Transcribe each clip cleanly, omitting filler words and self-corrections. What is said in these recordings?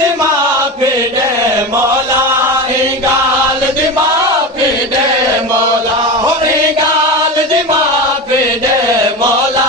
दी माफी दे मौला गाल दी माफी दे मौला गाल दी माफी दे मौला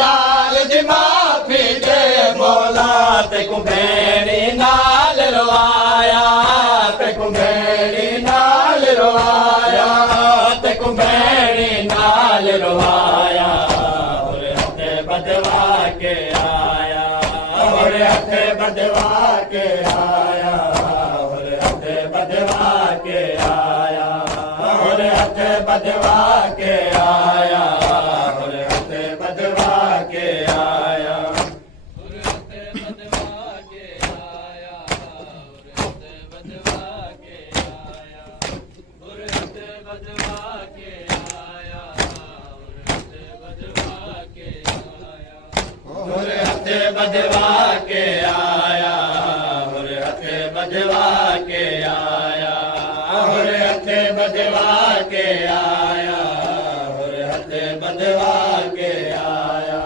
गाल दी माफी दे मौला ते कुंभेरी नाल रवाया ते कुंभेरी नाल रवाया ते कुंभेरी नाल रवाया और हथे बदवा के आया और हथे बदवा के आया और हथे बदवा के आया और हथे बदवा के आया और हथे बदवा के आया और हथे बदवा के आया और हथे बदवा के आया और हथे बदवा के आया और हथे बदवा के आया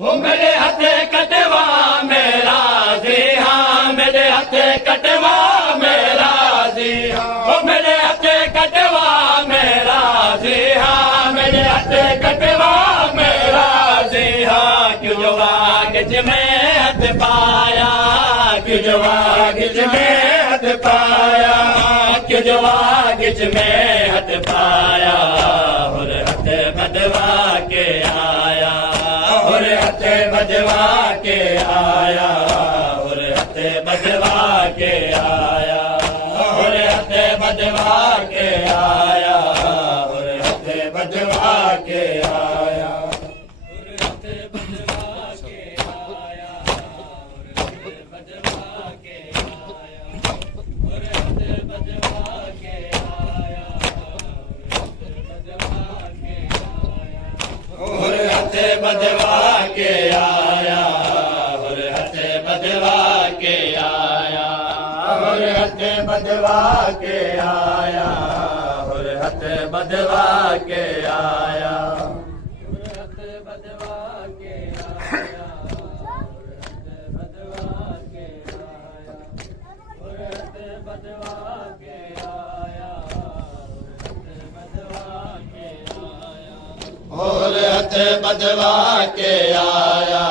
वो मेरे हथे कटवा मेरा जी हाँ मेरे हथे कटवा मेरा जी हाँ वो मेरे हथे कटवा मेरा जी हाँ मेरे हथे कटवा मेरा जी हाँ क्यों जो वागिज में हथ पाया क्यों जो वागिज में हथ पाया क्यों जो वागिज में हथ पाया और हथ बदवा के आया और हथे बदवा के आया और हथे बदवा के आया और हथे बदवा के आया और हथे बदवा के आया और हथे बदवा के आया और हथे बदवा के आया और हथे बदवा के आया और हथे बदवा के आया और हथे बदवा के आया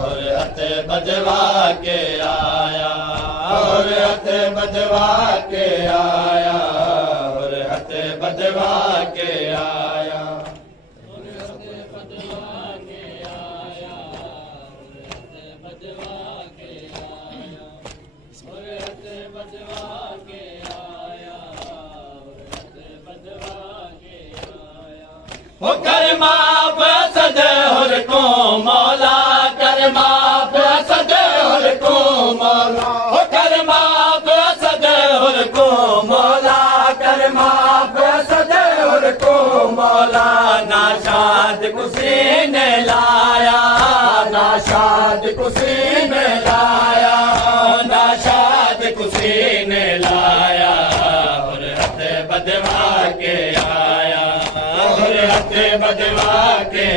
और हथे बदवा के आया और हथे बदवा के आया और हथे बदवा के आया वो कर माफ सदहुर को मौला कर माफ सदहुर को मौला वो कर माफ सदहुर को मौला कर माफ सदहुर को मौला नाशाद कुसी ने लाया नाशाद कुसी ने लाया नाशाद कुसी ने लाया और हथे बदवा के आया और हथे बदवा के